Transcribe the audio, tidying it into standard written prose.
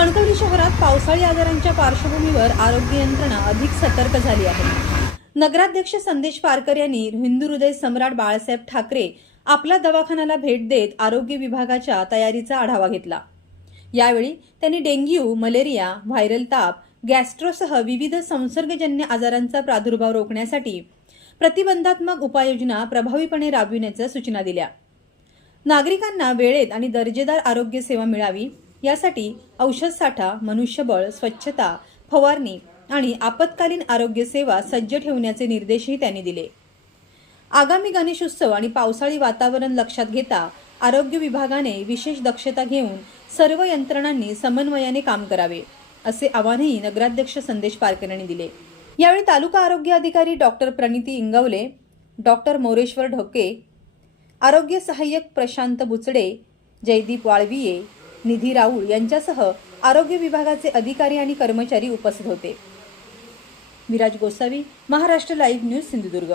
कणकवली शहरात पावसाळी आजारांच्या पार्श्वभूमीवर आरोग्य यंत्रणा अधिक सतर्क झाली आहे। नगराध्यक्ष संदेश पारकर यांनी हिंदू हृदय सम्राट बाळासाहेब ठाकरे आपला दवाखान्याला भेट देत आरोग्य विभागाच्या तयारीचा आढावा घेतला। यावेळी त्यांनी डेंग्यू, मलेरिया, व्हायरल ताप, गॅस्ट्रोसह विविध संसर्गजन्य आजारांचा प्रादुर्भाव रोखण्यासाठी प्रतिबंधात्मक उपाययोजना प्रभावीपणे राबविण्याच्या सूचना दिल्या। नागरिकांना वेळेत आणि दर्जेदार आरोग्य सेवा मिळावी यासाठी औषध साठा, मनुष्यबळ, स्वच्छता, फवारणी आणि आपत्कालीन आरोग्य सेवा सज्ज ठेवण्याचे निर्देशही त्यांनी दिले। आगामी गणेशोत्सव आणि पावसाळी वातावरण लक्षात घेता आरोग्य विभागाने विशेष दक्षता घेऊन सर्व यंत्रणांनी समन्वयाने काम करावे असे आवाहनही नगराध्यक्ष संदेश पारकर यांनी दिले। यावेळी तालुका आरोग्य अधिकारी डॉक्टर प्रणिती इंगवले, डॉक्टर मोरेश्वर ढोके, आरोग्य सहाय्यक प्रशांत बुचडे, जयदीप वाळविये, निधी राऊळ यांच्यासह आरोग्य विभागाचे अधिकारी आणि कर्मचारी उपस्थित होते। Viraj Gosavi, Maharashtra live news, Sindhudurg.